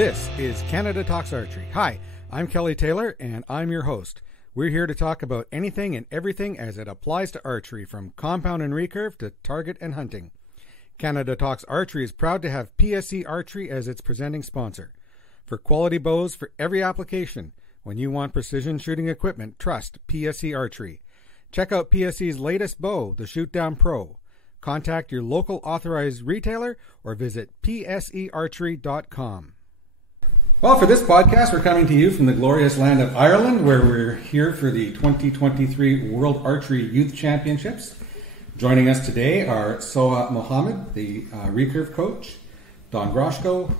This is Canada Talks Archery. Hi, I'm Kelly Taylor, and I'm your host. We're here to talk about anything and everything as it applies to archery, from compound and recurve to target and hunting. Canada Talks Archery is proud to have PSE Archery as its presenting sponsor. For quality bows for every application, when you want precision shooting equipment, trust PSE Archery. Check out PSE's latest bow, the Shootdown Pro. Contact your local authorized retailer or visit psearchery.com. Well, for this podcast, we're coming to you from the glorious land of Ireland, where we're here for the 2023 World Archery Youth Championships. Joining us today are Soha Mohamed, the recurve coach, Don Groszko,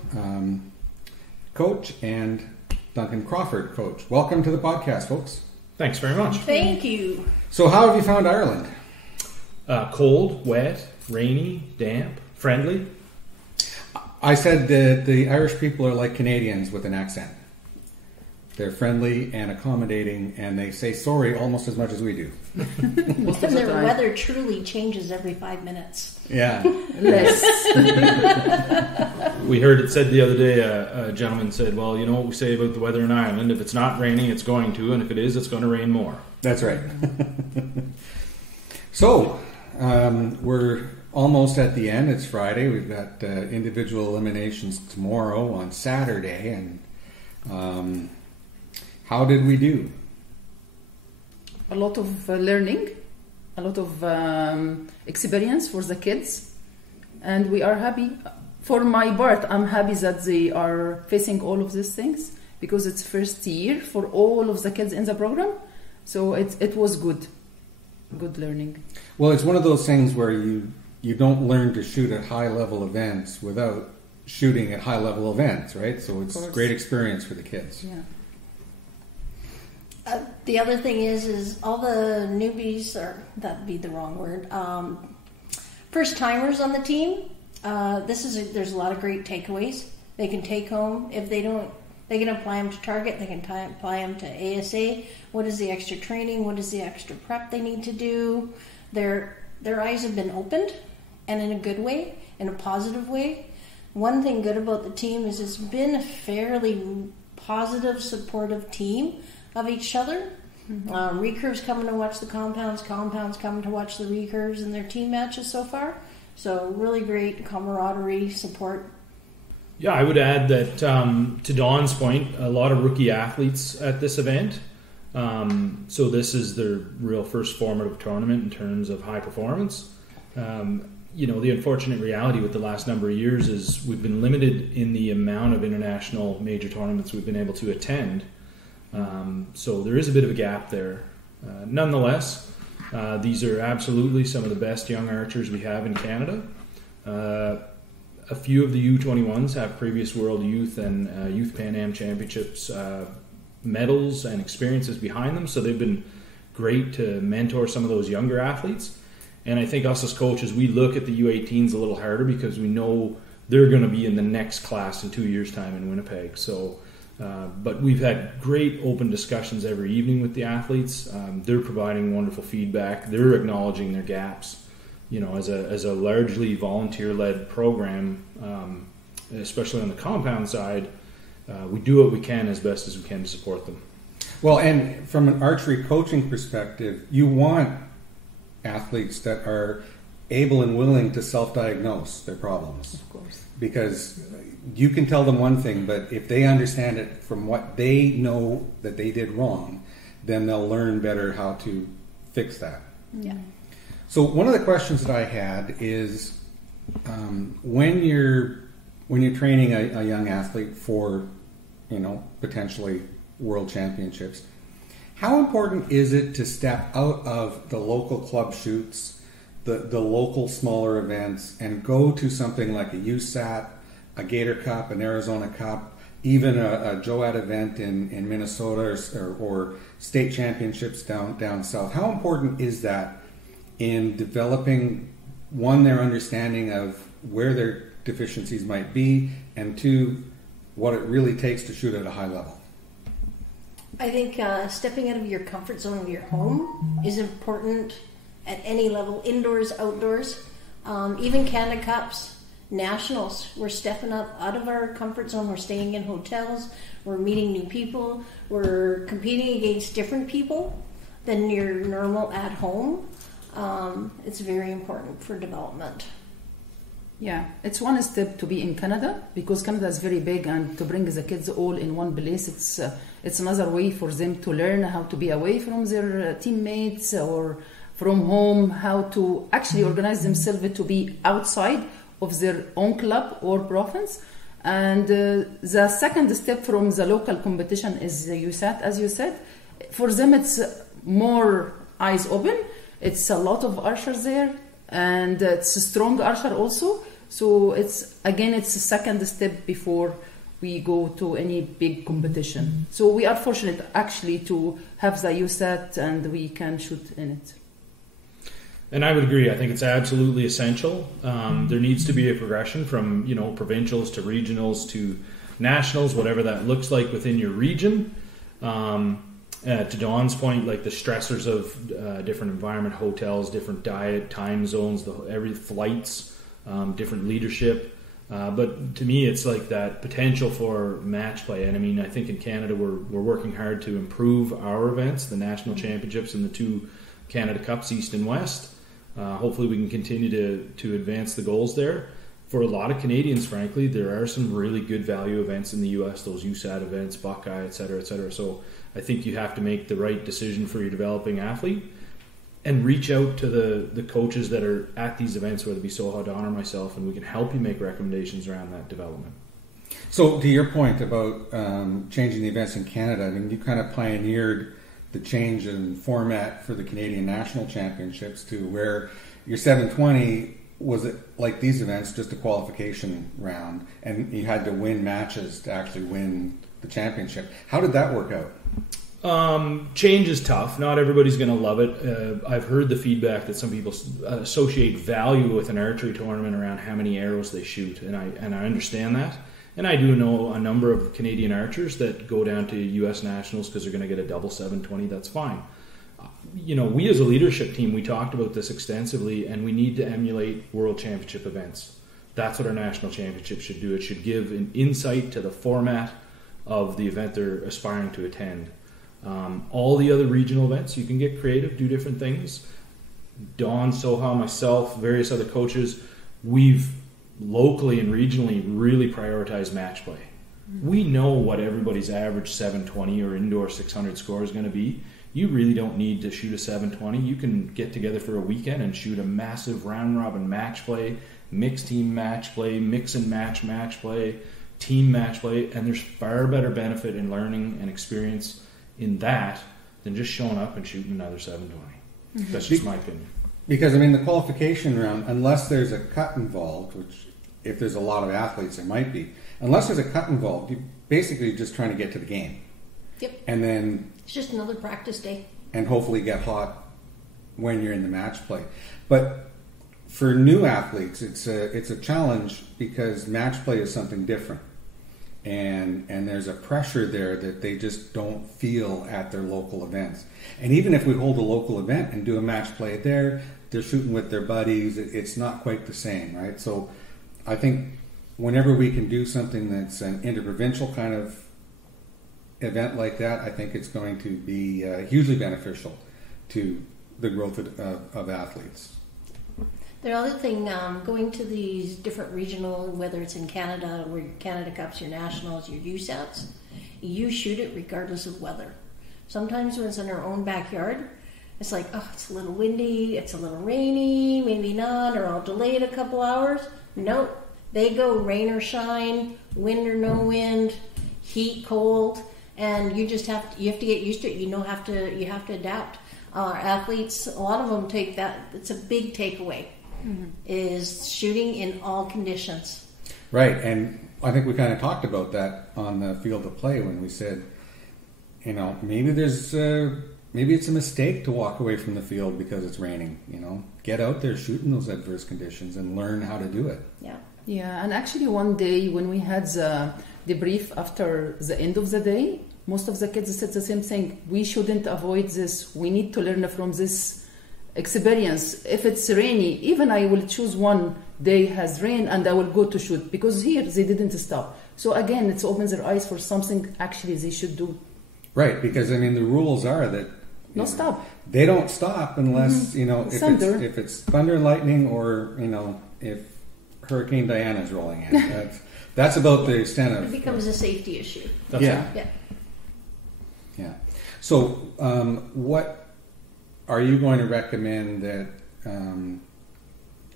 coach, and Duncan Crawford, coach. Welcome to the podcast, folks. Thanks very much. Thank you. So how have you found Ireland? Cold, wet, rainy, damp, friendly. I said that the Irish people are like Canadians with an accent. They're friendly and accommodating, and they say sorry almost as much as we do. Most of their weather truly changes every 5 minutes. Yeah. Less. We heard it said the other day, a gentleman said, well, you know what we say about the weather in Ireland? If it's not raining, it's going to, and if it is, it's going to rain more. That's right. So, we're almost at the end. It's Friday. We've got individual eliminations tomorrow on Saturday. And how did we do? A lot of learning, a lot of experience for the kids, and we are happy. For my part, I'm happy that they are facing all of these things because it's first year for all of the kids in the program. So it was good learning. Well, it's one of those things where you don't learn to shoot at high-level events without shooting at high-level events, right? So it's a great experience for the kids. Yeah. The other thing is all the newbies, or that'd be the wrong word, first timers on the team. There's a lot of great takeaways they can take home. If they don't, they can apply them to target. They can apply them to ASA. What is the extra training? What is the extra prep they need to do? Their eyes have been opened, and in a good way, in a positive way. One thing good about the team is it's been a fairly positive, supportive team of each other. Mm-hmm. Recurves coming to watch the compounds coming to watch the recurves in their team matches so far. So really great camaraderie, support. Yeah, I would add that to Don's point, a lot of rookie athletes at this event. So this is their real first formative tournament in terms of high performance. The unfortunate reality with the last number of years is we've been limited in the amount of international major tournaments we've been able to attend. So there is a bit of a gap there. Nonetheless, these are absolutely some of the best young archers we have in Canada. A few of the U21s have previous World Youth and Youth Pan Am Championships medals and experiences behind them, so they've been great to mentor some of those younger athletes. And I think us as coaches, we look at the U18s a little harder because we know they're going to be in the next class in 2 years' time in Winnipeg. So, but we've had great open discussions every evening with the athletes. They're providing wonderful feedback. They're acknowledging their gaps. As a largely volunteer-led program, especially on the compound side, we do what we can as best as we can to support them. Well, and from an archery coaching perspective, you want athletes that are able and willing to self-diagnose their problems. Of course. Because you can tell them one thing, but if they understand it from what they know that they did wrong, then they'll learn better how to fix that. Yeah. So one of the questions that I had is when you're training a young athlete for, potentially world championships, how important is it to step out of the local club shoots, the local smaller events, and go to something like a USAT, a Gator Cup, an Arizona Cup, even a JOAT event in Minnesota or state championships down south? How important is that in developing, one, their understanding of where their deficiencies might be, and two, what it really takes to shoot at a high level? I think stepping out of your comfort zone of your home is important at any level, indoors, outdoors. Even Canada Cups, nationals. We're stepping up out of our comfort zone. We're staying in hotels. We're meeting new people. We're competing against different people than your normal at home. It's very important for development. Yeah, it's one step to be in Canada, because Canada is very big, and to bring the kids all in one place, it's another way for them to learn how to be away from their teammates or from home, how to actually organize themselves to be outside of their own club or province. And the second step from the local competition is the USAT, as you said. For them, it's more eyes open. It's a lot of archers there, and it's a strong archer also. So it's the second step before we go to any big competition. So we are fortunate actually to have the USAT, and we can shoot in it. And I would agree. I think it's absolutely essential. There needs to be a progression from, provincials to regionals to nationals, whatever that looks like within your region. To Dawn's point, like the stressors of different environment, hotels, different diet, time zones, every flights, different leadership. But to me, it's like that potential for match play. And I mean, I think in Canada, we're working hard to improve our events, the national championships and the 2 Canada Cups, East and West. Hopefully we can continue to advance the goals there. For a lot of Canadians, frankly, there are some really good value events in the U.S., those USAT events, Buckeye, et cetera, et cetera. So I think you have to make the right decision for your developing athlete and reach out to the coaches that are at these events, whether it be Soha, Dawn, or myself, and we can help you make recommendations around that development. So to your point about changing the events in Canada, I mean, you kind of pioneered the change in format for the Canadian National Championships to where your 720 was it like these events, just a qualification round, and you had to win matches to actually win the championship. How did that work out? Change is tough. Not everybody's going to love it. I've heard the feedback that some people associate value with an archery tournament around how many arrows they shoot, and I understand that. And I do know a number of Canadian archers that go down to U.S. Nationals because they're going to get a double 720. That's fine. We as a leadership team, we talked about this extensively, and we need to emulate World Championship events. That's what our national championship should do. It should give an insight to the format of the event they're aspiring to attend. All the other regional events, you can get creative, do different things. Dawn, Soha, myself, various other coaches, we've locally and regionally really prioritize match play. We know what everybody's average 720 or indoor 600 score is going to be. You really don't need to shoot a 720. You can get together for a weekend and shoot a massive round robin match play, mixed team match play, mix and match play, team match play, and there's far better benefit in learning and experience in that than just showing up and shooting another 720. Mm-hmm. That's just my opinion. Because, I mean, the qualification round, unless there's a cut involved, which if there's a lot of athletes, there might be. Unless there's a cut involved, you're basically just trying to get to the game. Yep. And then... It's just another practice day. And hopefully get hot when you're in the match play. But for new athletes, it's a challenge because match play is something different. And there's a pressure there that they just don't feel at their local events. And even if we hold a local event and do a match play there, they're shooting with their buddies. It's not quite the same, right? So I think whenever we can do something that's an interprovincial kind of event like that, I think it's going to be hugely beneficial to the growth of athletes. The other thing, going to these different regional, whether it's in Canada or your Canada Cups, your Nationals, your USATs, you shoot it regardless of weather. Sometimes when it's in our own backyard, it's like, oh, it's a little windy, it's a little rainy, maybe not, or I'll delay it a couple hours. Nope. They go rain or shine, wind or no wind, heat, cold, and you have to get used to it. You have to adapt. Our athletes, a lot of them take that. It's a big takeaway. Mm-hmm. Is shooting in all conditions. Right, and I think we kind of talked about that on the field of play when we said, maybe it's a mistake to walk away from the field because it's raining. Get out there, shoot in those adverse conditions, and learn how to do it. Yeah, and actually one day when we had the debrief after the end of the day, most of the kids said the same thing. We shouldn't avoid this. We need to learn from this experience. If it's rainy, even I will choose one day has rain and I will go to shoot, because here they didn't stop. So again, it opens their eyes for something actually they should do. Right, because I mean the rules are that No stop. they don't stop unless if it's thunder and lightning, or if Hurricane Diana's rolling in. That's about the extent of It becomes a safety issue. That's Yeah. Yeah. So, what are you going to recommend that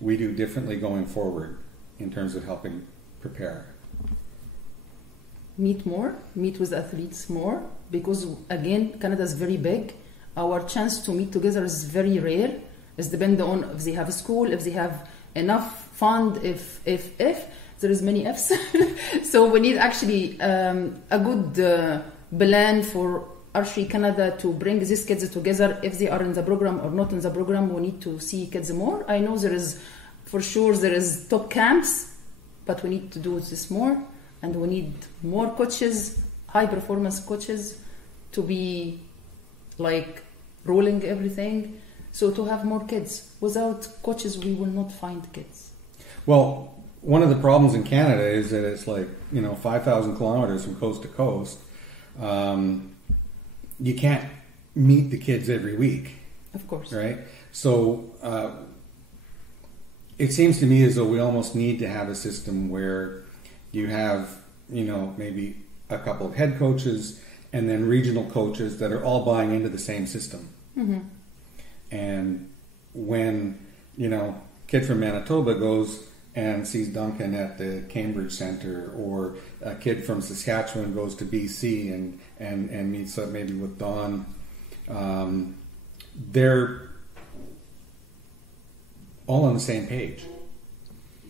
we do differently going forward in terms of helping prepare? Meet with athletes more, because again, Canada is very big. Our chance to meet together is very rare. It's dependent on if they have a school, if they have enough fund, if there is many Fs. So we need actually a good plan for Archery Canada to bring these kids together. If they are in the program or not in the program, we need to see kids more. I know there is top camps, but we need to do this more, and we need more coaches, high performance coaches, to be like rolling everything. So to have more kids. Without coaches, we will not find kids. Well, one of the problems in Canada is that it's like 5,000 kilometers from coast to coast. You can't meet the kids every week. Of course. Right? So it seems to me as though we almost need to have a system where you have, maybe a couple of head coaches and then regional coaches that are all buying into the same system. Mm-hmm. And when, kid from Manitoba goes and sees Duncan at the Cambridge Centre, or a kid from Saskatchewan goes to BC and meets up maybe with Don, they're all on the same page.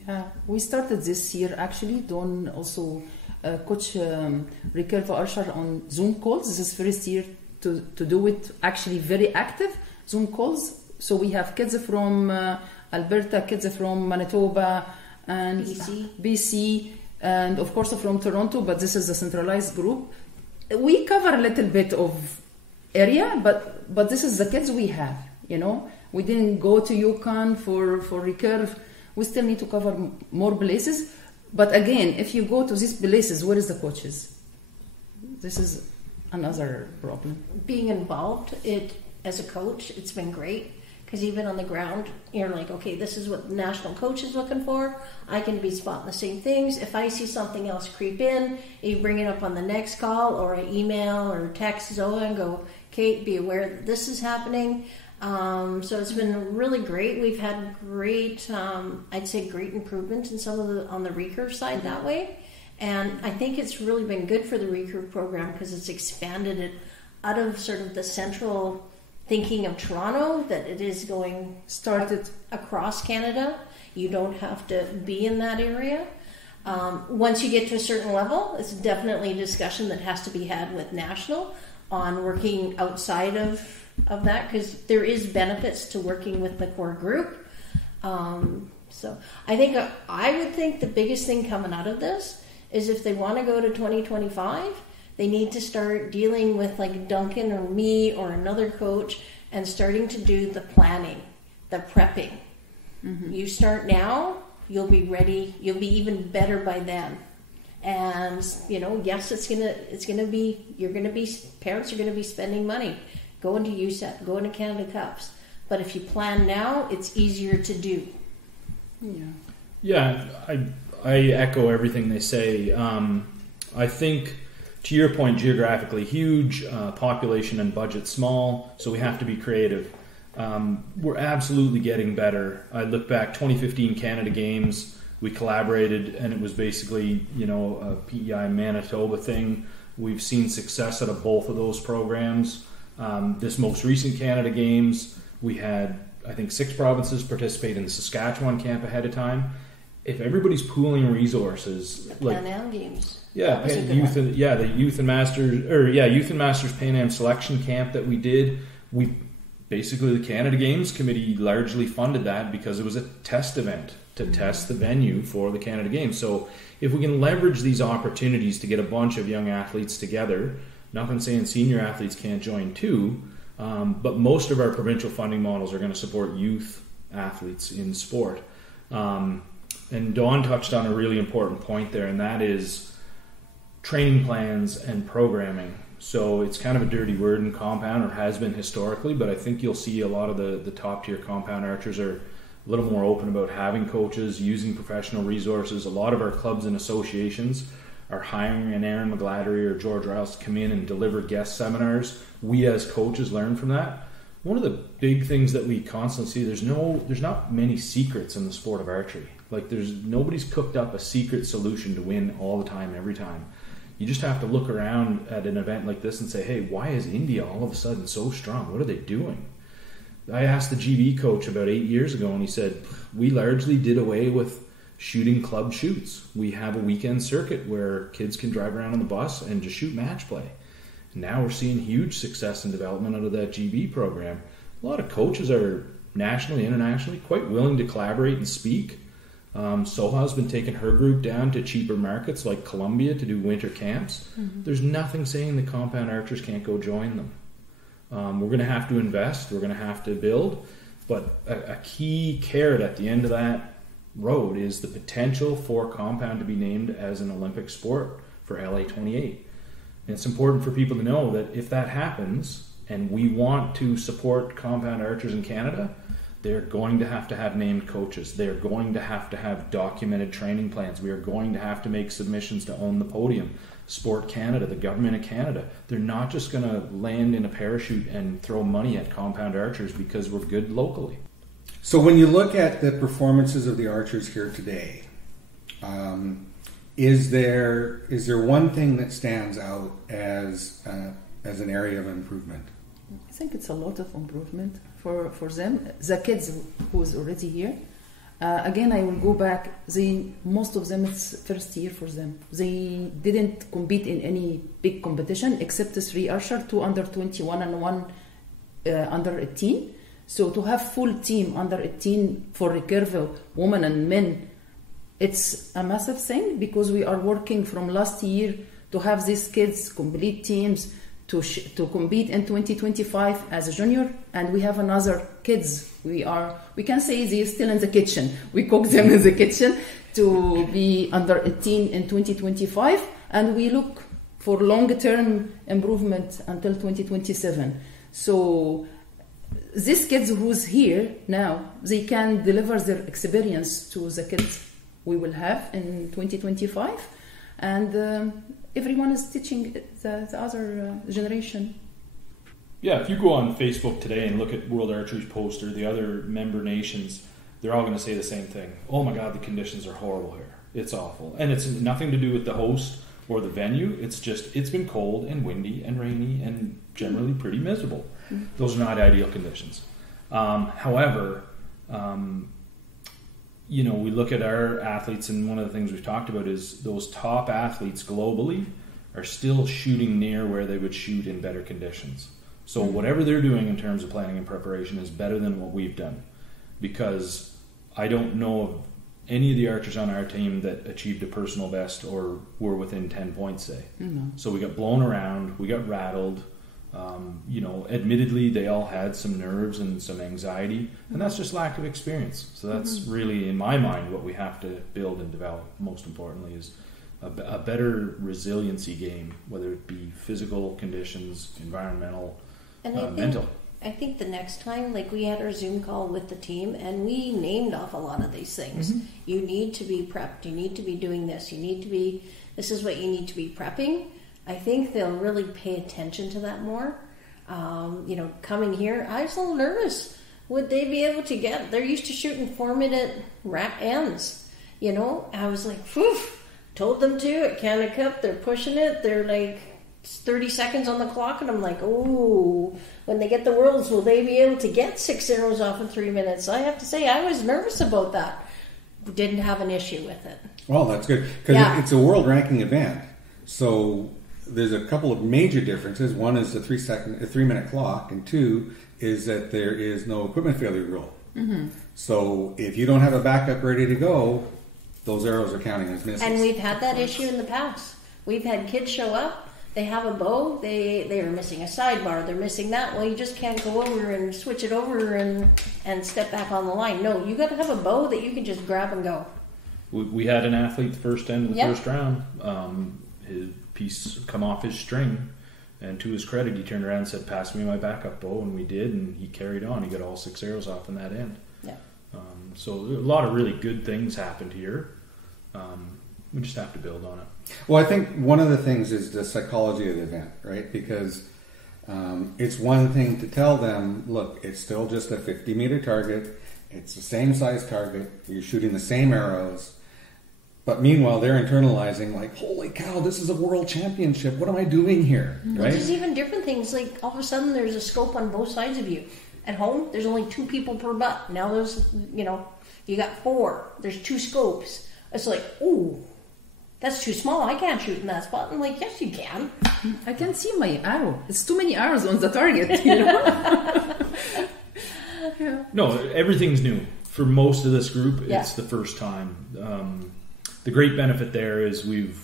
Yeah, we started this year actually. Don also coach Recurve Archer on Zoom calls. This is first year to do it actually very active Zoom calls. So we have kids from Alberta, kids from Manitoba and BC, and of course from Toronto, but this is a centralized group. We cover a little bit of area, but this is the kids we have, We didn't go to Yukon for Recurve. We still need to cover more places. But again, if you go to these places, where is the coaches? This is another problem. Being involved, as a coach, it's been great. Because even on the ground, you're like, okay, this is what the national coach is looking for. I can be spotting the same things. If I see something else creep in, you bring it up on the next call, or I email or text Soha and go, Kate, be aware that this is happening. So it's been really great. We've had great, I'd say great improvement in some of on the recurve side that way. And I think it's really been good for the recurve program because it's expanded it out of sort of the central thinking of Toronto, that it is going started across Canada. You don't have to be in that area. Once you get to a certain level, it's definitely a discussion that has to be had with national on working outside of that, because there is benefits to working with the core group. So I would think the biggest thing coming out of this is if they want to go to 2025, they need to start dealing with like Duncan or me or another coach and starting to do the planning, the prepping. Mm-hmm. You start now, you'll be ready, you'll be even better by then. And yes, it's gonna be parents are gonna be spending money, going to USET, going to Canada Cups. But if you plan now, it's easier to do. Yeah, I echo everything they say. I think, to your point, geographically huge, population and budget small, so we have to be creative. We're absolutely getting better. I look back, 2015 Canada Games, we collaborated, and it was basically, a PEI Manitoba thing. We've seen success out of both of those programs. This most recent Canada Games, we had, I think, 6 provinces participate in the Saskatchewan camp ahead of time. If everybody's pooling resources, the Pan Am Games. Yeah, the Youth and Masters Pan Am selection camp that we did. The Canada Games Committee largely funded that because it was a test event to test the venue for the Canada Games. So if we can leverage these opportunities to get a bunch of young athletes together, not saying senior athletes can't join too, But most of our provincial funding models are going to support youth athletes in sport. And Dawn touched on a really important point there, and that is training plans and programming. So it's kind of a dirty word in compound, or has been historically, but I think you'll see a lot of the top tier compound archers are a little more open about having coaches, using professional resources. A lot of our clubs and associations are hiring an Aaron McGladdery or George Riles to come in and deliver guest seminars. We as coaches learn from that. One of the big things that we constantly see, there's not many secrets in the sport of archery. Like nobody's cooked up a secret solution to win all the time, every time. You just have to look around at an event like this and say, hey, why is India all of a sudden so strong? What are they doing? I asked the GB coach about 8 years ago, and he said, we largely did away with shooting club shoots. We have a weekend circuit where kids can drive around on the bus and just shoot match play. Now we're seeing huge success and development out of that GB program. A lot of coaches are nationally, internationally quite willing to collaborate and speak. Soha has been taking her group down to cheaper markets like Colombia to do winter camps. Mm-hmm. There's nothing saying the compound archers can't go join them. We're going to have to invest. We're going to have to build. But a key carrot at the end of that road is the potential for compound to be named as an Olympic sport for LA 28. And it's important for people to know that if that happens and we want to support compound archers in Canada, they're going to have named coaches. They're going to have documented training plans. We are going to have to make submissions to own the podium. Sport Canada, the government of Canada, they're not just going to land in a parachute and throw money at compound archers because we're good locally. So when you look at the performances of the archers here today, is there one thing that stands out as an area of improvement? I think it's a lot of improvement for them. The kids who's already here. Again, I will go back. Most of them, it's first year for them. They didn't compete in any big competition except the 3 archer, 2 under 21 and 1 under 18. So to have full team under 18 for recurve, women and men, it's a massive thing because we are working from last year to have these kids complete teams to compete in 2025 as a junior, and we have another kids. We can say they're still in the kitchen. We cook them in the kitchen to be under 18 in 2025, and we look for long-term improvement until 2027. So these kids who's here now, they can deliver their experience to the kids we will have in 2025, and everyone is teaching the other generation. Yeah, if you go on Facebook today and look at World Archery's poster, the other member nations, they're all going to say the same thing. Oh my God, the conditions are horrible here. It's awful. And it's nothing to do with the host or the venue. It's just, it's been cold and windy and rainy and generally pretty miserable. Mm-hmm. Those are not ideal conditions. However, we look at our athletes, and one of the things we've talked about is those top athletes globally are still shooting near where they would shoot in better conditions. So whatever they're doing in terms of planning and preparation is better than what we've done, because I don't know of any of the archers on our team that achieved a personal best or were within 10 points, say. Mm-hmm. So we got blown around, we got rattled. Admittedly, they all had some nerves and some anxiety, and that's just lack of experience. So that's really, in my mind, what we have to build and develop. Most importantly, is a better resiliency game, whether it be physical conditions, environmental, mental. I think the next time, like we had our Zoom call with the team, and we named off a lot of these things. Mm-hmm. You need to be prepped. You need to be doing this. This is what you need to be prepping. I think they'll really pay attention to that more. Coming here, I was a little nervous. Would they be able to get? They're used to shooting 4-minute ends. I was like, phew. Told them to at Canada Cup. They're pushing it. They're like 30 seconds on the clock, and I'm like, oh, when they get the Worlds, will they be able to get 6 arrows off in 3 minutes? I have to say, I was nervous about that. Didn't have an issue with it. Well, that's good, because it's a world ranking event. So there's a couple of major differences. One is the 3-minute clock, and 2 is that there is no equipment failure rule. Mm-hmm. So if you don't have a backup ready to go, those arrows are counting as misses. And we've had that issue in the past. We've had kids show up, they have a bow, they are missing a sidebar, they're missing that. Well, you just can't go over and switch it over and step back on the line. No, you got to have a bow that you can just grab and go. We had an athlete the first end of the first round. His piece come off his string, and to his credit, he turned around and said, "Pass me my backup bow," and we did, and he carried on. He got all 6 arrows off in that end. Yeah. So a lot of really good things happened here. We just have to build on it. Well, I think one of the things is the psychology of the event, right? Because it's one thing to tell them, look, it's still just a 50-meter target. It's the same size target. You're shooting the same arrows. But meanwhile, they're internalizing like, holy cow, this is a world championship. What am I doing here? Right? There's even different things. Like all of a sudden, there's a scope on both sides of you. At home, there's only 2 people per butt. Now there's, you got 4. There's 2 scopes. It's like, ooh, that's too small. I can't shoot in that spot. I'm like, yes, you can. I can see my arrow. It's too many arrows on the target, you know? Yeah. No, everything's new. For most of this group, it's the first time. The great benefit there is we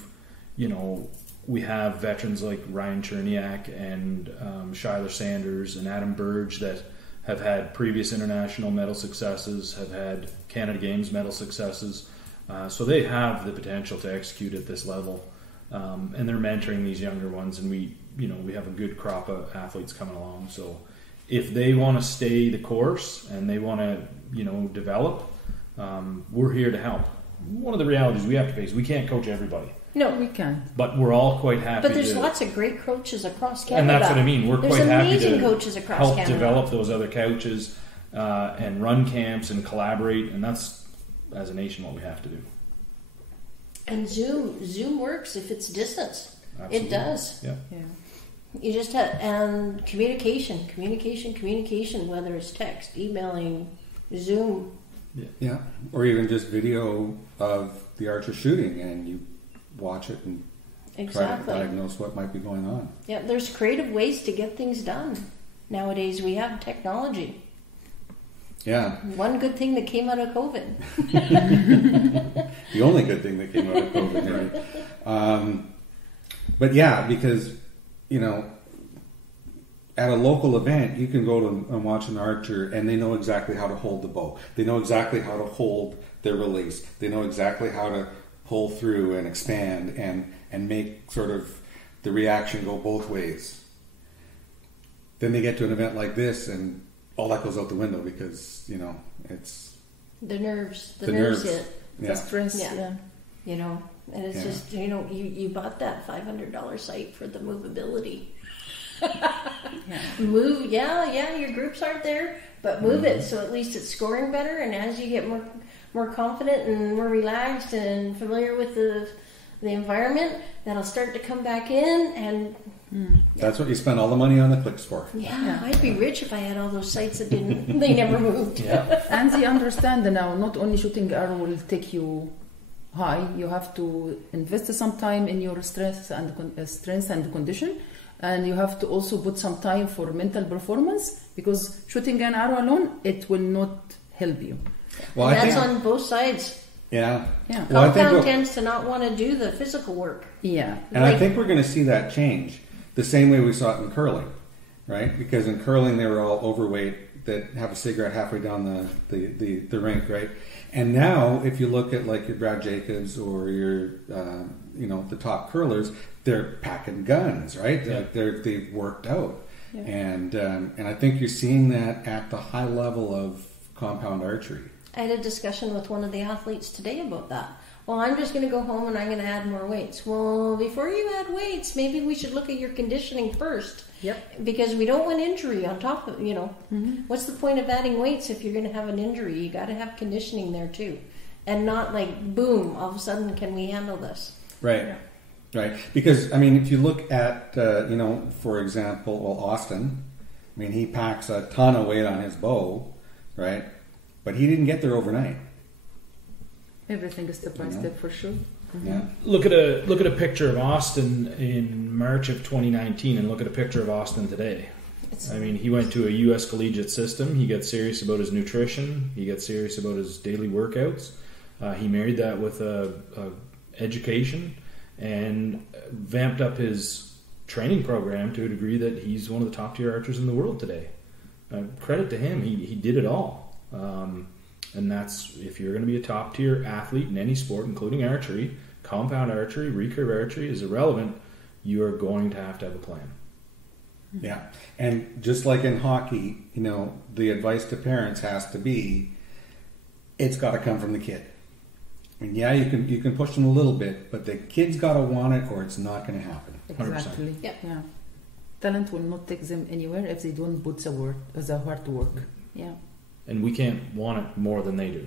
have veterans like Ryan Cherniak and Shyler Sanders and Adam Burge that have had previous international medal successes, have had Canada Games medal successes. So they have the potential to execute at this level. And they're mentoring these younger ones, and we have a good crop of athletes coming along. So if they want to stay the course and they want to, develop, we're here to help. One of the realities we have to face, we can't coach everybody. No, We can. But we're all quite happy. But there's lots of great coaches across Canada. And that's what I mean. We're There's quite happy amazing to coaches across help Canada. develop those other coaches and run camps and collaborate. And that's, as a nation, what we have to do. And Zoom works if it's distance. Absolutely. It does. Yeah. You just have, and communication, whether it's text, emailing, Zoom. Yeah, or even just video of the archer shooting, and you watch it and Exactly. try to diagnose what might be going on. Yeah, there's creative ways to get things done. Nowadays, we have technology. Yeah. One good thing that came out of COVID. The only good thing that came out of COVID, right? But yeah, because, at a local event, you can go to and watch an archer, and they know exactly how to hold the bow. They know exactly how to hold their release. They know exactly how to pull through and expand and make sort of the reaction go both ways. Then they get to an event like this, and all that goes out the window because, it's... The nerves. The nerves nerves. hit. Yeah. The stress. Yeah. And it's just, you bought that $500 site for the movability. Move, your groups aren't there, but move it so at least it's scoring better. And as you get more confident and more relaxed and familiar with the environment, that'll start to come back in. And That's what you spend all the money on the clicks for. yeah, I'd be rich if I had all those sites that they never moved. Yeah. And they understand now, not only shooting arrow will take you high, you have to invest some time in your strength and condition. And you have to also put some time for mental performance, because shooting an arrow alone, it will not help you. Well, And I that's think, on both sides. yeah. Yeah. Well, I think Compound what- tends to not want to do the physical work. Yeah. And I think we're going to see that change the same way we saw it in curling, right? Because in curling, they were all overweight that have a cigarette halfway down the rink, right? And now, if you look at like your Brad Jacobs or your, the top curlers, they're packing guns, right? Yeah. They've worked out. Yeah. And I think you're seeing that at the high level of compound archery. I had a discussion with one of the athletes today about that. Well, I'm just going to go home and I'm going to add more weights. Well, before you add weights, maybe we should look at your conditioning first. Yep. Because we don't want injury on top of, Mm-hmm. what's the point of adding weights if you're going to have an injury? You got to have conditioning there too. And not like, boom, all of a sudden, can we handle this? Right. Yeah. Right. Because, I mean, if you look at, for example, Austin, I mean, he packs a ton of weight on his bow, right? But he didn't get there overnight. Everything is step by step for sure. Mm-hmm. Yeah. Look at a picture of Austin in March of 2019, and look at a picture of Austin today. I mean, he went to a U.S. collegiate system. He got serious about his nutrition. He got serious about his daily workouts. He married that with a education and vamped up his training program to a degree that he's one of the top tier archers in the world today. Credit to him, he did it all. And that's, if you're going to be a top tier athlete in any sport, including archery, compound archery, recurve archery is irrelevant. You are going to have a plan. Yeah, and just like in hockey, you know, the advice to parents has to be, it's got to come from the kid. I mean, yeah, you can push them a little bit, but the kid's got to want it, or it's not going to happen. 100%. Exactly. Yep. Yeah. Talent will not take them anywhere if they don't put the hard work. Yeah. And we can't want it more than they do.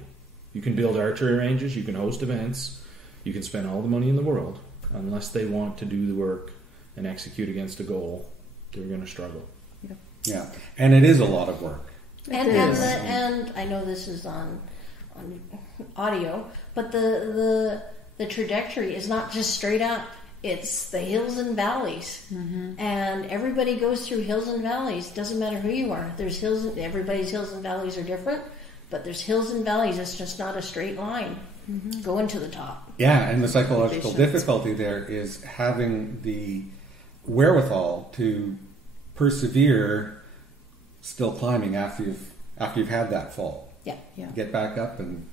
You can build archery ranges, you can host events, you can spend all the money in the world. Unless they want to do the work and execute against a goal, they're going to struggle. Yeah, and it is a lot of work. And I know this is on audio, but the trajectory is not just straight up. It's the hills and valleys, and everybody goes through hills and valleys. Doesn't matter who you are. There's hills. Everybody's hills and valleys are different, but there's hills and valleys. It's just not a straight line going to the top. Yeah, and the psychological difficulty there is having the wherewithal to persevere, still climbing after you've had that fall. Yeah. Get back up and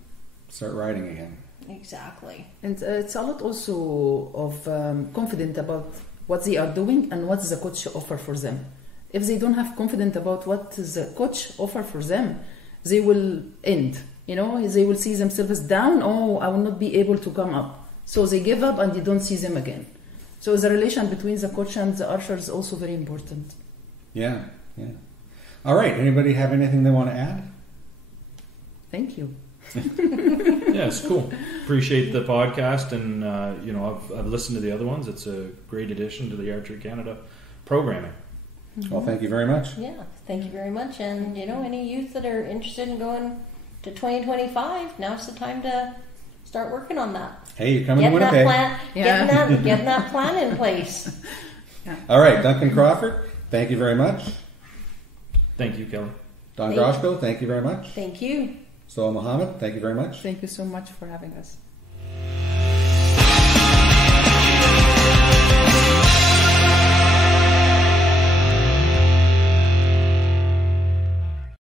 start riding again. Exactly. And it's a lot also of confident about what they are doing and what the coach offer for them. If they don't have confidence about what the coach offer for them, they will end. You know, they will see themselves down. Oh, I will not be able to come up. So they give up and you don't see them again. So the relation between the coach and the archer is also very important. Yeah. All right. Anybody have anything they want to add? Thank you. Yeah, it's cool. Appreciate the podcast, and I've listened to the other ones. It's a great addition to the Archery Canada programming. Well, thank you very much. Yeah, thank you very much. And any youth that are interested in going to 2025, now's the time to start working on that. Hey, you're coming to Winnipeg. Getting that plan in place. Yeah. All right, Duncan Crawford, thank you very much. Thank you, Kelly. Don Groszko, thank you very much. Thank you. Soha Mohamed, thank you very much. Thank you so much for having us.